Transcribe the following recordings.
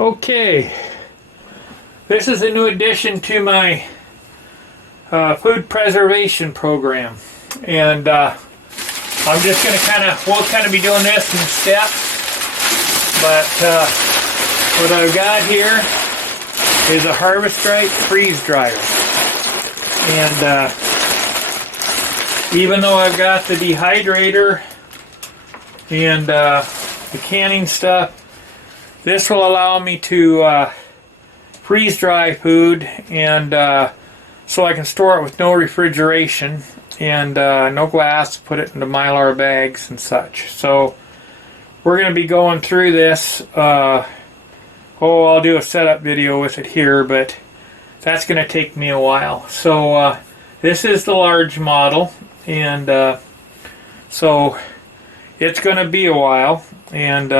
Okay, this is a new addition to my food preservation program, and I'm just going to we'll kind of be doing this in steps, but what I've got here is a Harvest Right freeze dryer, and even though I've got the dehydrator and the canning stuff, this will allow me to freeze dry food, and so I can store it with no refrigeration and no glass, put it into Mylar bags and such. So we're going to be going through this. I'll do a setup video with it here, but that's going to take me a while. So this is the large model, and so it's going to be a while, and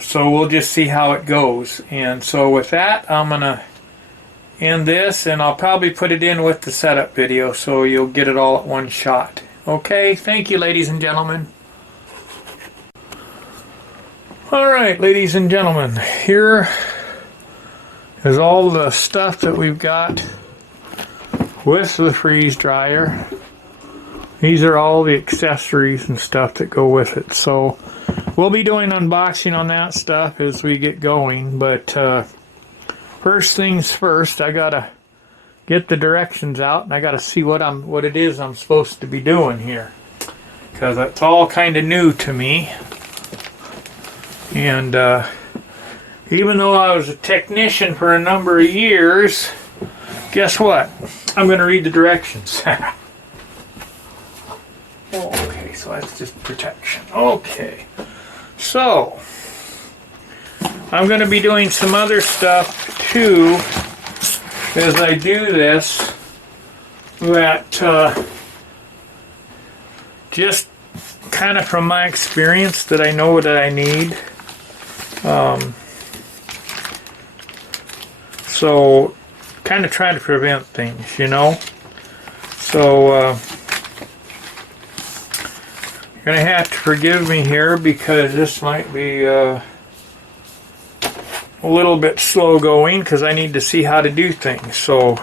so we'll just see how it goes. And so with that, I'm going to end this, and I'll probably put it in with the setup video so you'll get it all at one shot. Okay, thank you, ladies and gentlemen. Alright, ladies and gentlemen, here is all the stuff that we've got with the freeze dryer. These are all the accessories and stuff that go with it. So we'll be doing unboxing on that stuff as we get going, but first things first, I gotta get the directions out, and I gotta see what it is I'm supposed to be doing here, because it's all kind of new to me. And even though I was a technician for a number of years, guess what? I'm gonna read the directions. Okay, so that's just protection. Okay, so I'm going to be doing some other stuff too as I do this, that just kind of from my experience that I know that I need. So kind of try to prevent things, you know. So you're going to have to forgive me here because this might be a little bit slow going because I need to see how to do things. So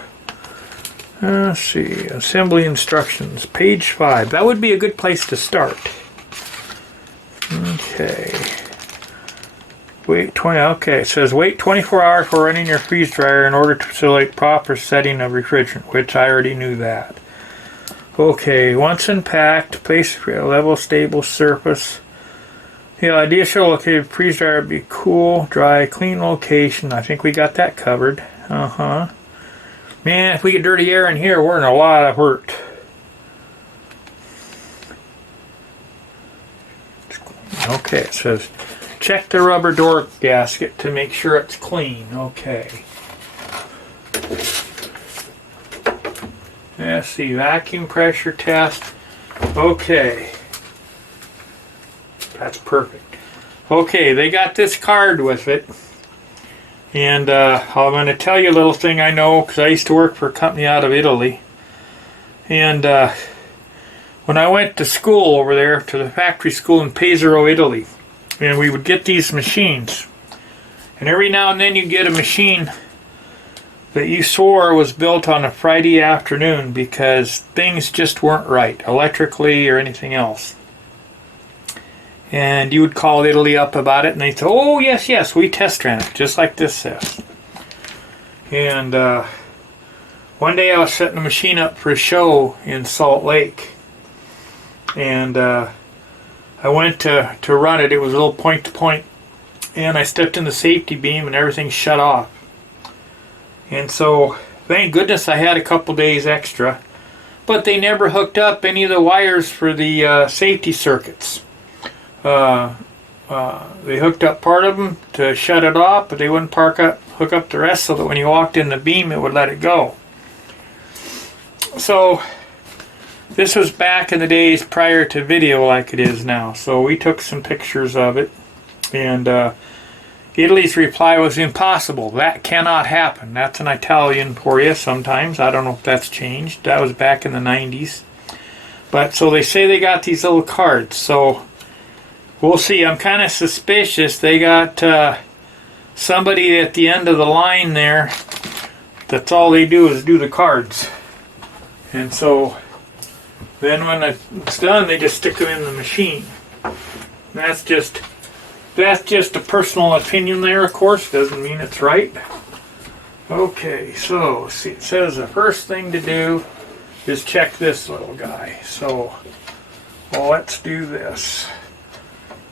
let's see, assembly instructions, page 5. That would be a good place to start. Okay. Okay, it says wait 24 hours for running your freeze dryer in order to select proper setting of refrigerant, which I already knew that. Okay, once unpacked, place a level, stable surface. The ideal located freeze dryer would be cool, dry, clean location. I think we got that covered. Man, if we get dirty air in here, we're in a lot of hurt. Okay, it says check the rubber door gasket to make sure it's clean. Okay. Let's see, vacuum pressure test. Okay. That's perfect. Okay, they got this card with it. And I'm going to tell you a little thing I know, because I used to work for a company out of Italy. And when I went to school over there, to the factory school in Pesaro, Italy, and we would get these machines. And every now and then you get a machine that you swore was built on a Friday afternoon because things just weren't right, electrically or anything else. And you would call Italy up about it, and they'd say, oh, yes, we test ran it, just like this says. And one day I was setting the machine up for a show in Salt Lake. And I went to run it. It was a little point-to-point. And I stepped in the safety beam, and everything shut off. And so, thank goodness I had a couple days extra. But they never hooked up any of the wires for the safety circuits. They hooked up part of them to shut it off, but they wouldn't hook up the rest so that when you walked in the beam, it would let it go. So, this was back in the days prior to video like it is now. So we took some pictures of it, and Italy's reply was impossible. That cannot happen. That's an Italian for you sometimes. I don't know if that's changed. That was back in the 90s. But so they say they got these little cards. So we'll see. I'm kind of suspicious. They got somebody at the end of the line there. That's all they do is do the cards. And so then when it's done, they just stick them in the machine. That's just a personal opinion there, of course. Doesn't mean it's right. Okay, so see, it says the first thing to do is check this little guy. So, well, let's do this.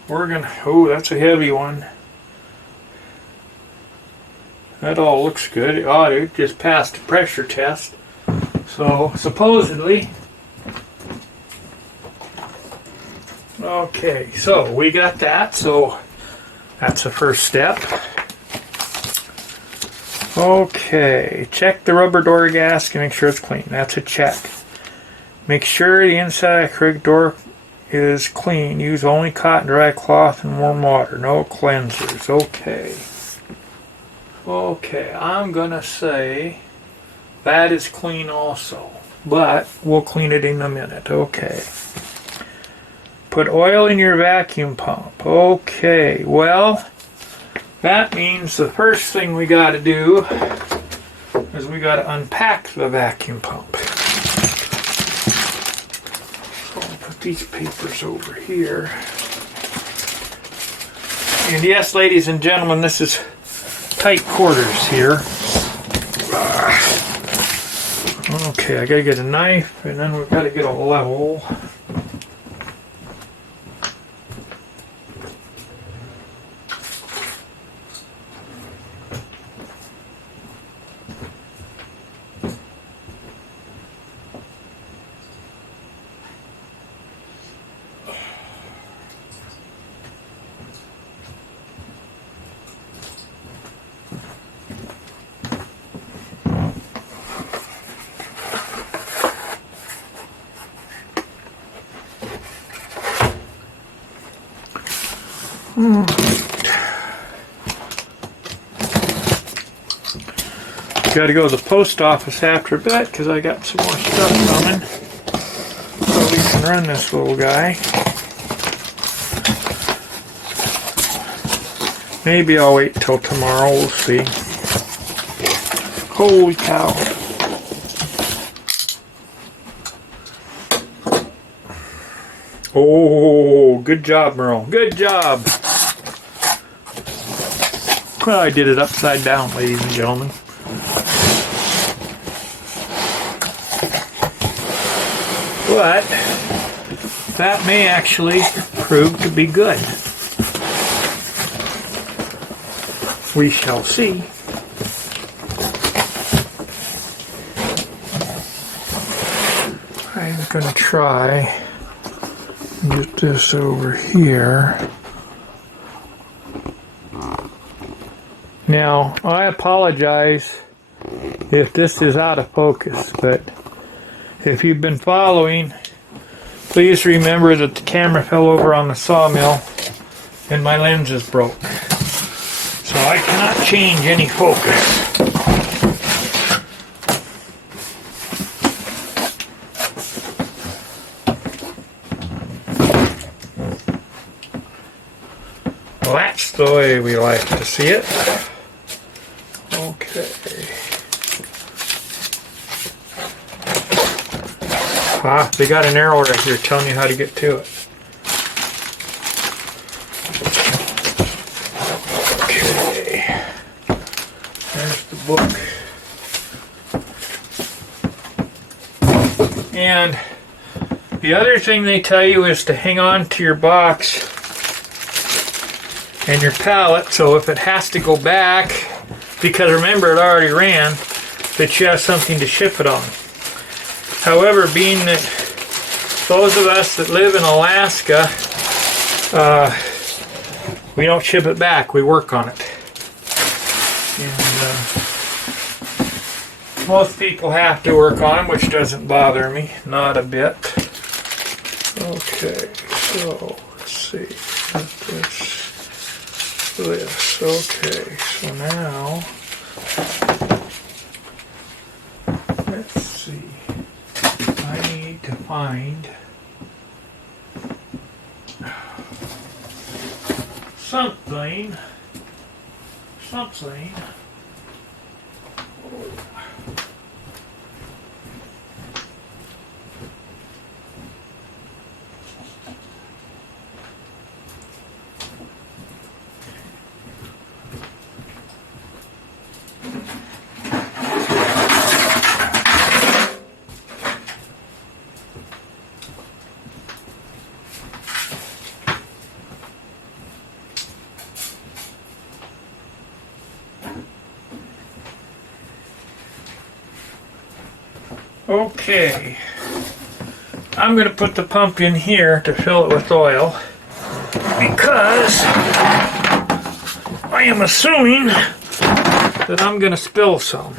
We're gonna, oh, that's a heavy one. That all looks good. Oh, it just passed the pressure test. So, supposedly, okay, so we got that. So, that's the first step. Okay, check the rubber door gasket and make sure it's clean. That's a check. Make sure the inside of the correct door is clean. Use only cotton, dry cloth, and warm water. No cleansers. Okay. Okay, I'm gonna say that is clean also, but we'll clean it in a minute. Okay. Put oil in your vacuum pump. Okay, well, that means the first thing we got to do is we got to unpack the vacuum pump. So I'll put these papers over here. And yes, ladies and gentlemen, this is tight quarters here. Okay, I got to get a knife, and then we've got to get a level. Got to go to the post office after a bit because I got some more stuff coming. So we can run this little guy. Maybe I'll wait till tomorrow. We'll see. Holy cow. Oh, good job, Merle. Good job. Well, I did it upside down, ladies and gentlemen. But that may actually prove to be good. We shall see. I'm going to try and get this over here. Now, I apologize if this is out of focus, but if you've been following, please remember that the camera fell over on the sawmill and my lens is broke. So I cannot change any focus. Well, that's the way we like to see it. Okay. Ah, they got an arrow right here telling you how to get to it. Okay. There's the book. And the other thing they tell you is to hang on to your box and your pallet, so if it has to go back, because remember it already ran, that you have something to ship it on. However, being that those of us that live in Alaska, we don't ship it back, we work on it. And most people have to work on them, which doesn't bother me, not a bit. Okay, so let's see. This. Okay, so now let's see. I need to find something. Okay, I'm going to put the pump in here to fill it with oil because I am assuming that I'm going to spill some.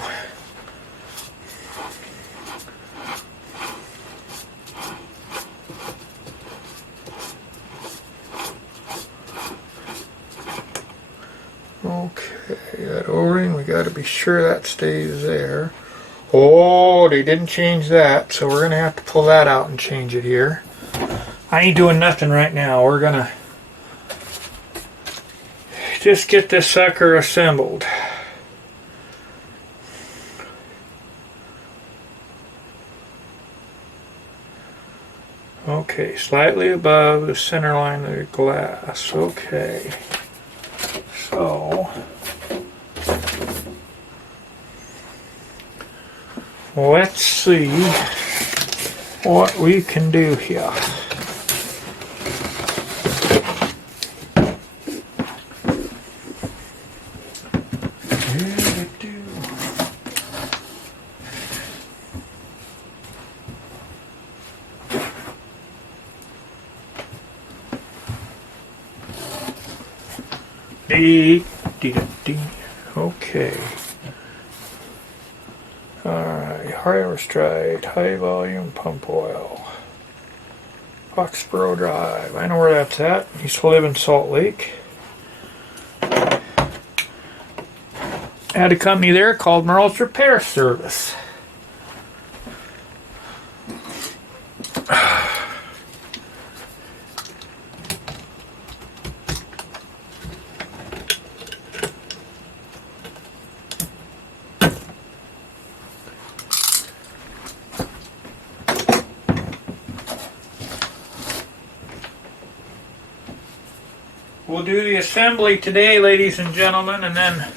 Okay, that O-ring, we got to be sure that stays there. Oh, they didn't change that, so we're going to have to pull that out and change it here. I ain't doing nothing right now. We're going to just get this sucker assembled. Okay, slightly above the center line of the glass. Okay. So, let's see what we can do here. Okay. Alright, Harvest-Dried, high volume pump oil. Foxborough Drive. I know where that's at. I used to live in Salt Lake. Had a company there called Merle's Repair Service. We'll do the assembly today, ladies and gentlemen, and then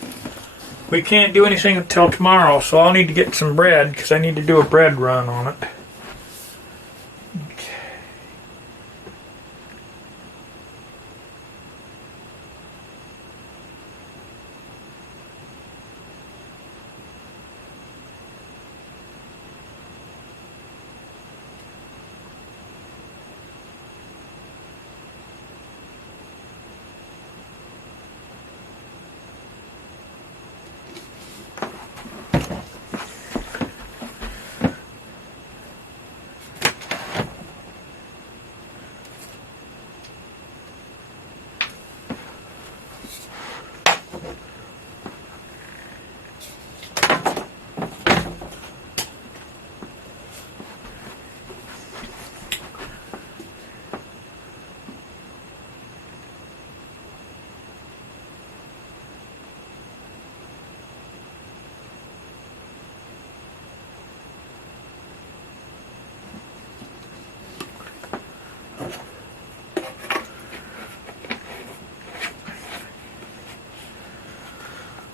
we can't do anything until tomorrow, so I'll need to get some bread because I need to do a bread run on it.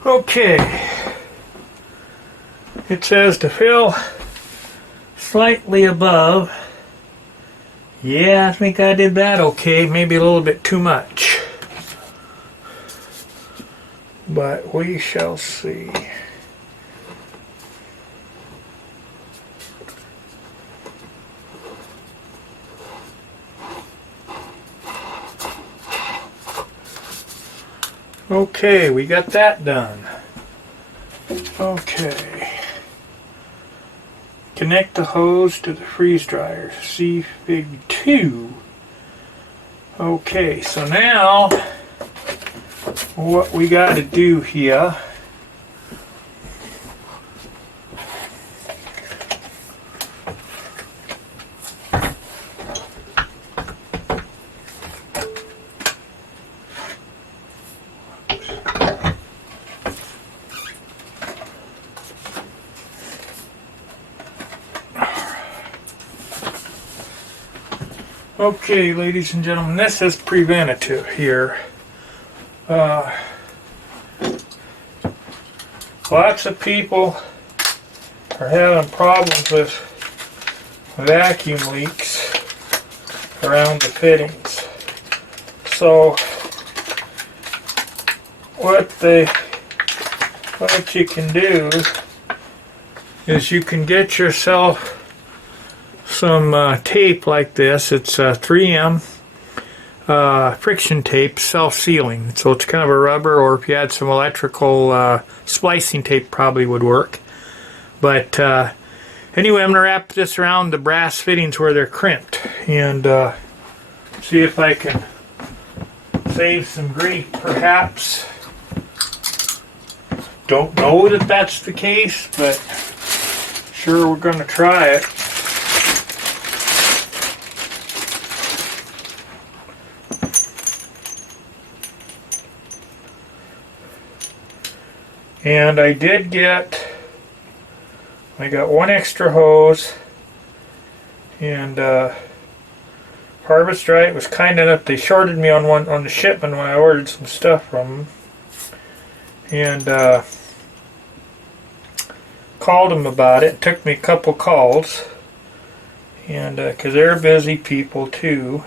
Okay, it says to fill slightly above. Yeah, I think I did that okay, maybe a little bit too much, but we shall see. Okay, we got that done. Okay. Connect the hose to the freeze dryer. See Fig 2. Okay, so now what we got to do here Okay, ladies and gentlemen, this is preventative here. Lots of people are having problems with vacuum leaks around the fittings. So what you can do is you can get yourself some tape like this. It's 3M friction tape, self-sealing. So it's kind of a rubber, or if you had some electrical splicing tape probably would work. But anyway, I'm going to wrap this around the brass fittings where they're crimped and see if I can save some grief, perhaps. Don't know that that's the case, but sure, we're going to try it. And I got one extra hose, and Harvest Right was kind enough, they shorted me on the shipment when I ordered some stuff from them, and called them about it. It took me a couple calls, and because they're busy people too,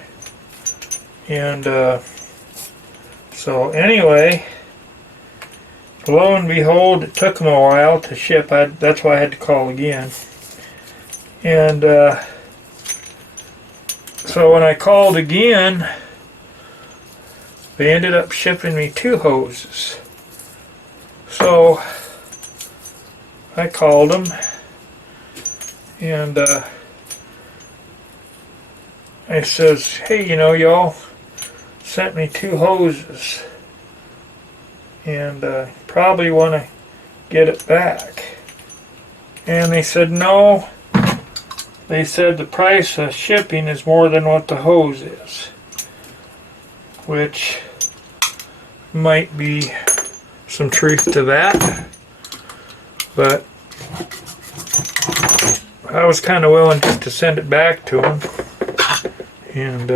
and so anyway, lo and behold, it took them a while to ship. That's why I had to call again. And so when I called again, they ended up shipping me 2 hoses. So I called them, and I says, hey, you know, y'all sent me 2 hoses, and probably want to get it back. And they said no. They said the price of shipping is more than what the hose is, which might be some truth to that, but I was kind of willing just to send it back to them, and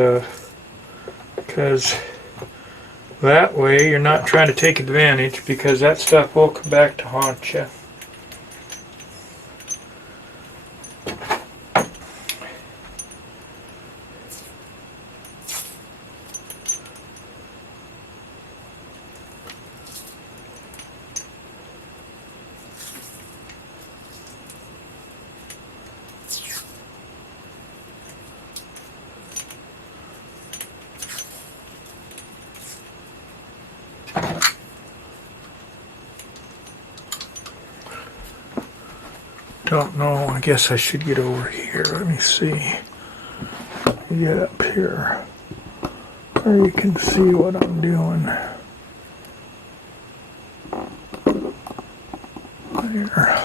because that way you're not trying to take advantage, because that stuff will come back to haunt you. Don't know, I guess I should get over here. Let me see. Get up here where you can see what I'm doing. There.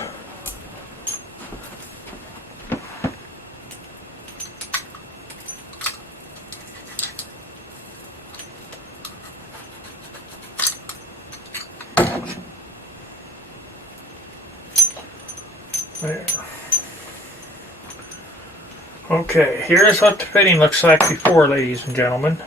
There. Okay, here's what the fitting looks like before, ladies and gentlemen.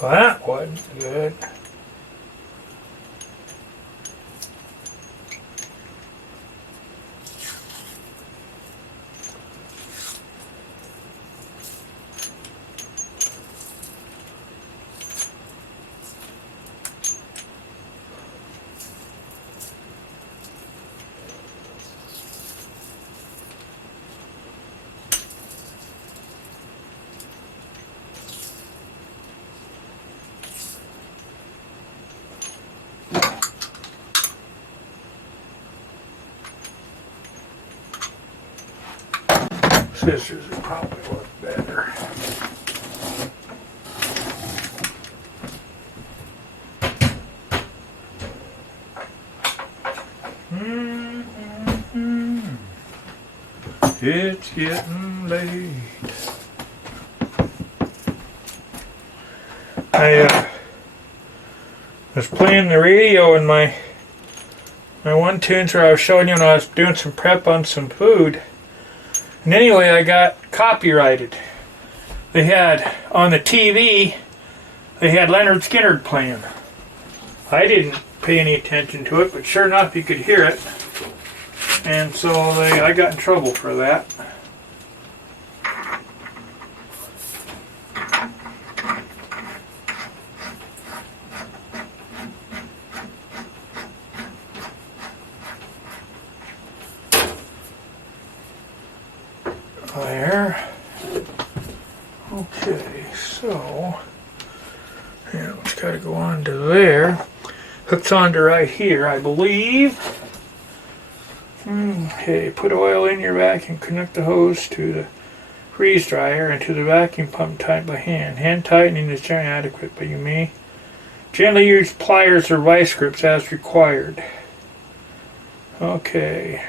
Well, that wasn't good. Scissors would probably look better. It's getting late. I was playing the radio in my one tunes where I was showing you when I was doing some prep on some food. And anyway, I got copyrighted. They had, on the TV, they had Leonard Skinner playing. I didn't pay any attention to it, but sure enough, you could hear it. And so I got in trouble for that. There. Okay, so yeah, it's got to go on to there. Hooks onto right here, I believe. Okay, put oil in your vacuum. Connect the hose to the freeze dryer and to the vacuum pump tight by hand. Hand tightening is generally adequate, but you may gently use pliers or vice grips as required. Okay.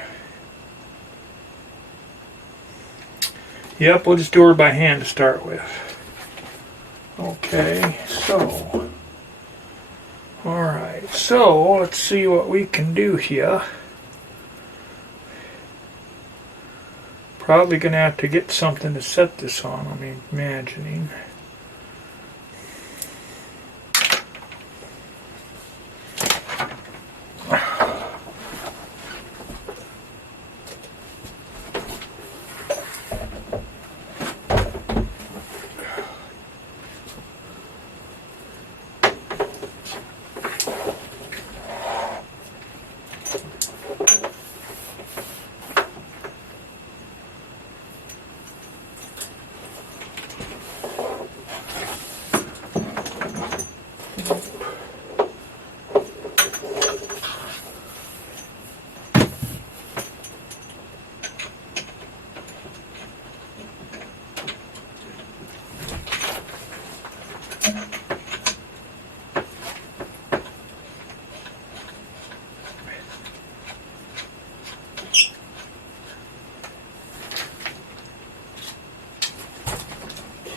Yep, we'll just do her by hand to start with. Okay, so. Alright, so let's see what we can do here. Probably going to have to get something to set this on, I'm imagining.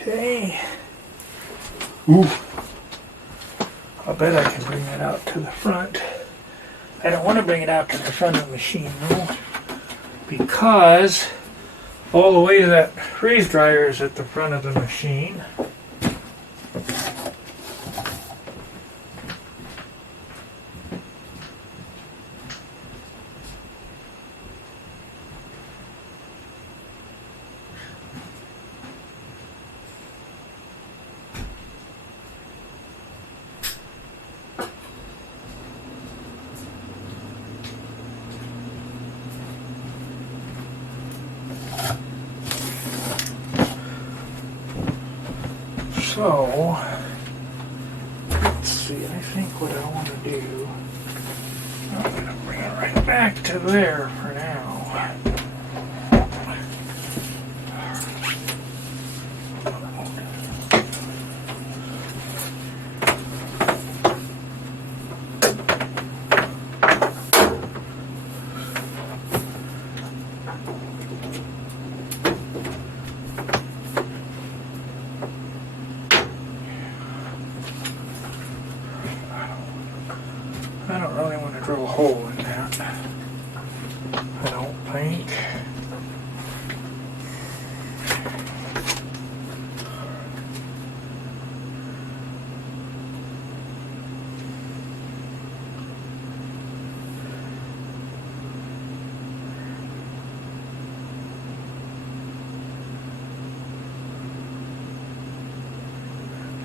Okay. Ooh. I'll bet I can bring that out to the front. I don't want to bring it out to the front of the machine though, because all the way to that freeze dryer is at the front of the machine. So, let's see, I think what I want to do, I'm going to bring it right back to there for now. I don't really want to drill a hole in that. I don't think.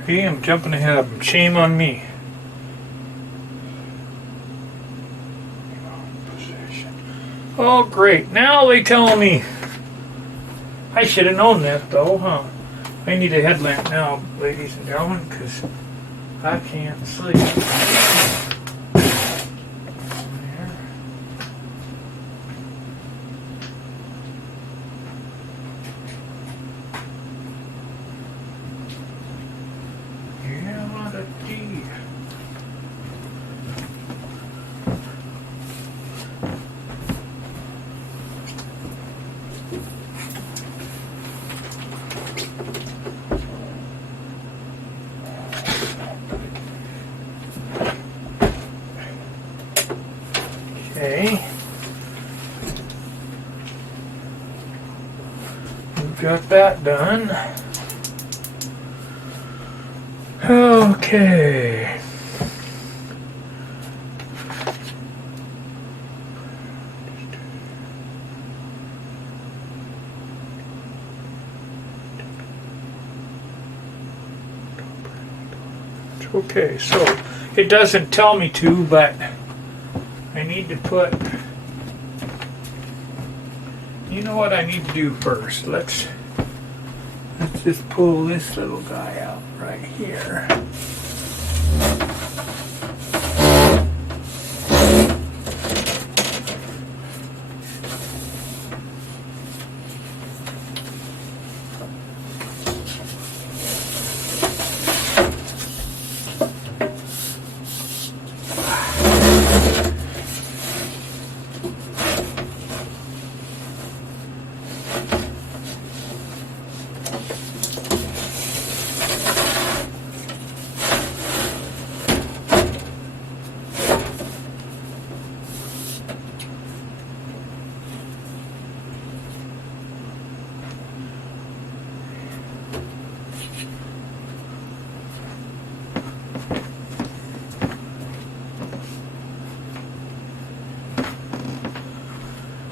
Hey, I'm jumping ahead of them. Shame on me. Oh, great. Now they tell me. I should have known that, though, huh? I need a headlamp now, ladies and gentlemen, because I can't sleep. There. Yeah, what a D. got that done. Okay. Okay, so it doesn't tell me to, but I need to put, you know what I need to do first? Let's just pull this little guy out right here.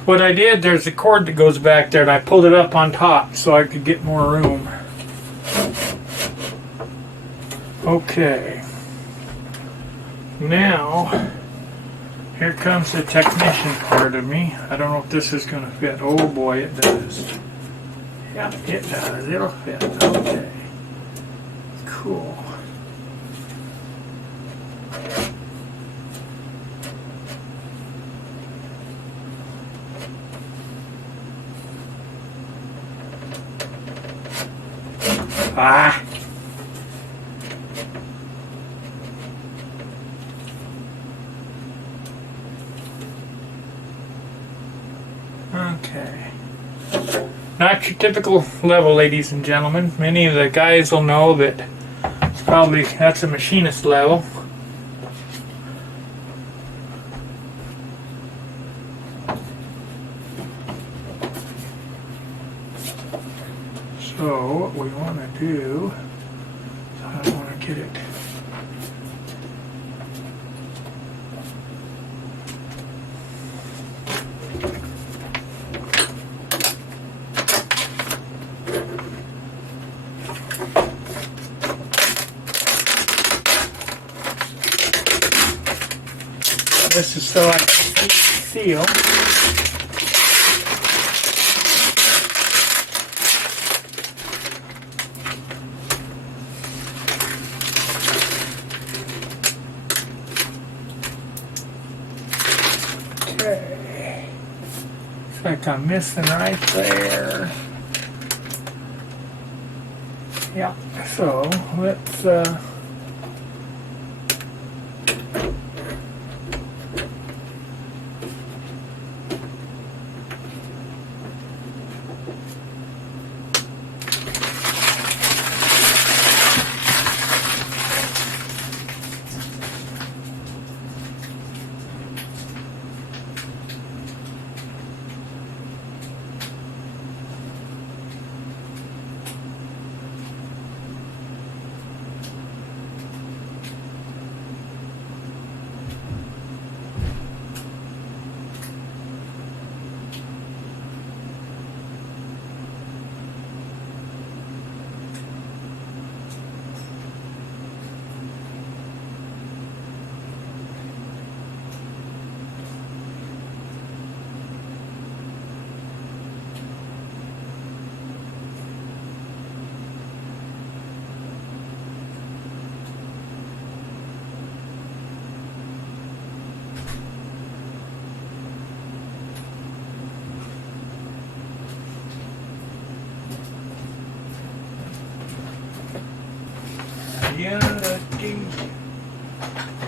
What I did, there's a cord that goes back there, and I pulled it up on top so I could get more room. Okay. Now, here comes the technician part of me. I don't know if this is going to fit. Oh boy, it does. Yeah, it does. It'll fit. Okay. Cool. Ah! Okay. Not your typical level, ladies and gentlemen. Many of the guys will know that it's probably, that's a machinist level. So what we want to do, I want to get it. This is so I can seal. Okay. Looks like I'm missing right there. Yeah, so let's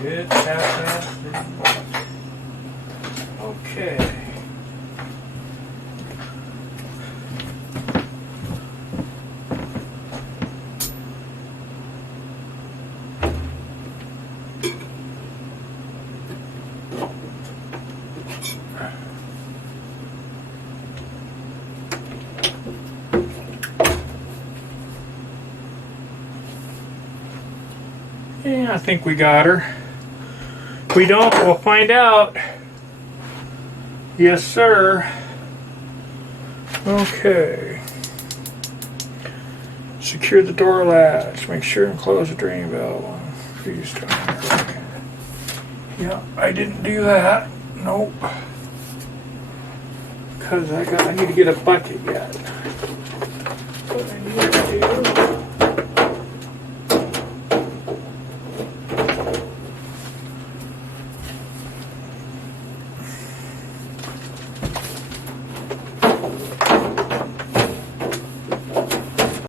Good, okay. Yeah, I think we got her. If we don't, we'll find out. Yes, sir. Okay. Secure the door latch. Make sure and close the drain valve. Freeze time. Yeah, I didn't do that. Nope. Because I need to get a bucket yet.